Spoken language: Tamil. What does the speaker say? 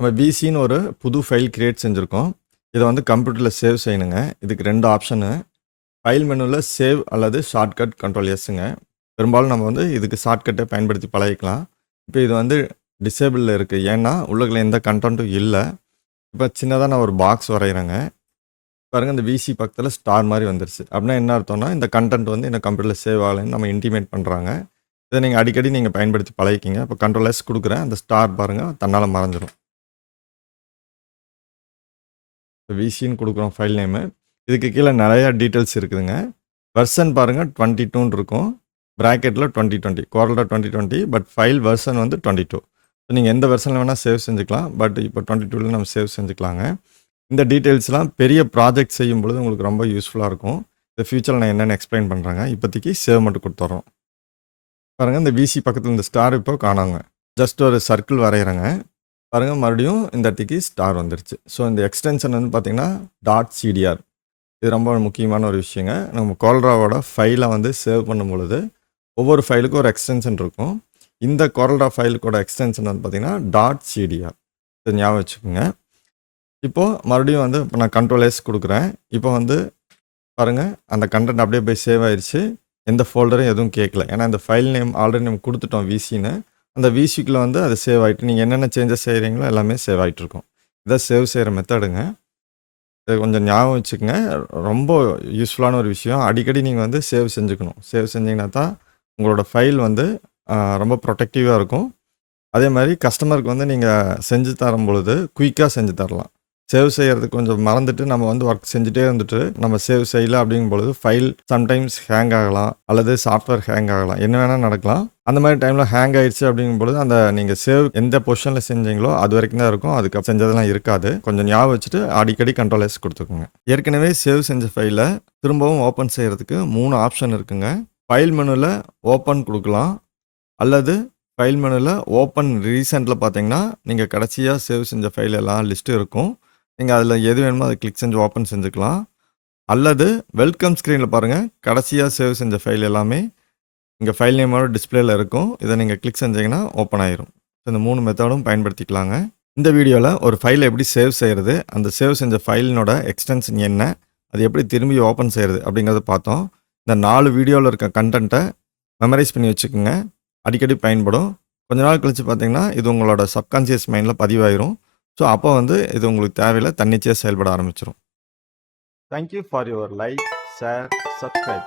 நம்ம விசின்னு ஒரு புது ஃபைல் கிரியேட் செஞ்சுருக்கோம். இதை வந்து கம்ப்யூட்டரில் சேவ் செய்யணுங்க. இதுக்கு 2 ஆப்ஷனு. ஃபைல் மெனுவில் சேவ் அல்லது ஷார்ட்கட் கண்ட்ரோல் எஸ்ஸுங்க. பெரும்பாலும் நம்ம வந்து இதுக்கு ஷார்ட்கட்டை பயன்படுத்தி பழகிக்கலாம். இப்போ இது வந்து டிசேபிளில் இருக்குது. ஏன்னா உள்ளுக்குள்ள எந்த கண்டென்ட்டும் இல்லை. இப்போ சின்னதாக நான் ஒரு பாக்ஸ் வரைகிறேங்க. பாருங்கள், இந்த விசி பக்கத்தில் ஸ்டார் மாதிரி வந்துருச்சு. அப்படின்னா என்ன அர்த்தம்னா, இந்த கண்டென்ட் வந்து இந்த கம்ப்யூட்டரில் சேவ் ஆகலைன்னு நம்ம இன்டிமேட் பண்ணுறாங்க. இதை நீங்கள் அடிக்கடி நீங்கள் பயன்படுத்தி பழகிக்கிங்க. இப்போ கண்ட்ரோல் எஸ் கொடுக்குறேன். அந்த ஸ்டார் பாருங்கள் தன்னால் மறைஞ்சிரும். விசின்னு கொடுக்குறோம் ஃபைல் நேமு. இதுக்கு கீழே நிறையா டீட்டெயில்ஸ் இருக்குதுங்க. வெர்ஷன் பாருங்கள் 22ன்னு இருக்கும். ப்ராக்கெட்டில் 2020 குவாரல்டா 2020. பட் ஃபைல் வெர்ஷன் வந்து 22. ஸோ நீங்கள் எந்த வெர்ஷனில் வேணால் சேவ் செஞ்சுக்கலாம். பட் இப்போ 22ல் நம்ம சேவ் செஞ்சுக்கலாங்க. இந்த டீட்டெயில்ஸ்லாம் பெரிய ப்ராஜெக்ட் செய்யும் பொழுது உங்களுக்கு ரொம்ப யூஸ்ஃபுல்லாக இருக்கும். இந்த ஃபியூச்சரில் நான் என்னென்னு எக்ஸ்பிளைன் பண்ணுறேங்க. இப்போதைக்கு சேவ் மட்டும் கொடுத்துட்றோம். பாருங்கள், இந்த விசி பக்கத்தில் இந்த ஸ்டார் இப்போ காணாங்க. ஜஸ்ட் ஒரு சர்க்கிள் வரைகிறேங்க. பாருங்கள், மறுபடியும் இந்த இடத்துக்கு ஸ்டார் வந்துருச்சு. ஸோ இந்த எக்ஸ்டென்ஷன் வந்து பார்த்திங்கன்னா .cdr. இது ரொம்ப முக்கியமான ஒரு விஷயங்க. நம்ம கோரல்ட்ராவோட ஃபைலை வந்து சேவ் பண்ணும் பொழுது ஒவ்வொரு ஃபைலுக்கும் ஒரு எக்ஸ்டென்ஷன் இருக்கும். இந்த கோரல்ட்ரா ஃபைலுக்கோட எக்ஸ்டென்ஷன் வந்து பார்த்திங்கன்னா .cdr. இது ஞாபகம் வச்சுக்கோங்க. இப்போது மறுபடியும் வந்து இப்போ நான் கண்ட்ரோல் எஸ் கொடுக்குறேன். இப்போ வந்து பாருங்கள், அந்த கண்டென்ட் அப்படியே போய் சேவ் ஆயிடுச்சு. எந்த ஃபோல்டரும் எதுவும் கேட்கல. ஏன்னா இந்த ஃபைல் நேம் ஆல்ரெடி நம்ம கொடுத்துட்டோம் விசின்னு. அந்த விசிக்குள்ளே வந்து அது சேவ் ஆகிட்டு நீங்கள் என்னென்ன சேஞ்சஸ் செய்கிறீங்களோ எல்லாமே சேவ் ஆகிட்டு இருக்கும். இதை சேவ் செய்கிற மெத்தடுங்க. இதை கொஞ்சம் ஞாபகம் வச்சுக்கோங்க. ரொம்ப யூஸ்ஃபுல்லான ஒரு விஷயம். அடிக்கடி நீங்கள் வந்து சேவ் செஞ்சுக்கணும். சேவ் செஞ்சிங்கன்னா தான் உங்களோட ஃபைல் வந்து ரொம்ப ப்ரொடெக்டிவாக இருக்கும். அதே மாதிரி கஸ்டமருக்கு வந்து நீங்கள் செஞ்சு தரும் பொழுது குயிக்காக செஞ்சு தரலாம். சேவ் செய்கிறதுக்கு கொஞ்சம் மறந்துட்டு நம்ம வந்து ஒர்க் செஞ்சுட்டே இருந்துட்டு நம்ம சேவ் செய்யலை அப்படிங்கும் பொழுது ஃபைல் சம்டைம்ஸ் ஹேங் ஆகலாம், அல்லது சாஃப்ட்வேர் ஹேங் ஆகலாம், என்ன வேணால் நடக்கலாம். அந்த மாதிரி டைமில் ஹேங் ஆயிடுச்சு அப்படிங்கும் பொழுது அந்த நீங்கள் சேவ் எந்த பொசிஷனில் செஞ்சீங்களோ அது வரைக்கும் தான் இருக்கும். அதுக்கு செஞ்சதெல்லாம் இருக்காது. கொஞ்சம் ஞாபகம் வச்சுட்டு அடிக்கடி கண்ட்ரோல் எஸ் கொடுத்துக்கோங்க. ஏற்கனவே சேவ் செஞ்ச ஃபைலை திரும்பவும் ஓப்பன் செய்கிறதுக்கு 3 ஆப்ஷன் இருக்குங்க. ஃபைல் மெனுவில் ஓப்பன் கொடுக்கலாம், அல்லது ஃபைல் மெனுவில் ஓப்பன் ரீசெண்டில் பார்த்தீங்கன்னா நீங்கள் கடைசியாக சேவ் செஞ்ச ஃபைல் எல்லாம் லிஸ்ட்டு இருக்கும். நீங்கள் அதில் எது வேணுமோ அதை கிளிக் செஞ்சு ஓப்பன் செஞ்சுக்கலாம். அல்லது வெல்கம் ஸ்க்ரீனில் பாருங்கள், கடைசியாக சேவ் செஞ்ச ஃபைல் எல்லாமே இங்கே ஃபைல் நேமோட டிஸ்பிளேல இருக்கும். இதை நீங்கள் கிளிக் செஞ்சீங்கன்னா ஓப்பன் ஆயிரும். இந்த 3 மெத்தடும் பயன்படுத்திக்கலாங்க. இந்த வீடியோவில் ஒரு ஃபைலை எப்படி சேவ் செய்கிறது, அந்த சேவ் செஞ்ச ஃபைலினோட எக்ஸ்டென்ஷன் என்ன, அது எப்படி திரும்பி ஓப்பன் செய்கிறது அப்படிங்கிறத பார்த்தோம். இந்த 4 வீடியோவில் இருக்க கண்டென்ட்டை மெமரைஸ் பண்ணி வச்சுக்கோங்க. அடிக்கடி பயன்படும். கொஞ்ச நாள் கழித்து பார்த்தீங்கன்னா இது உங்களோட சப்கான்ஷியஸ் மைண்டில் பதிவாயிரும். ஸோ அப்போ வந்து இது உங்களுக்கு தேவையில்லை, தன்னிச்சையாக செயல்பட ஆரம்பிச்சிடும். Thank you for your like, share, subscribe.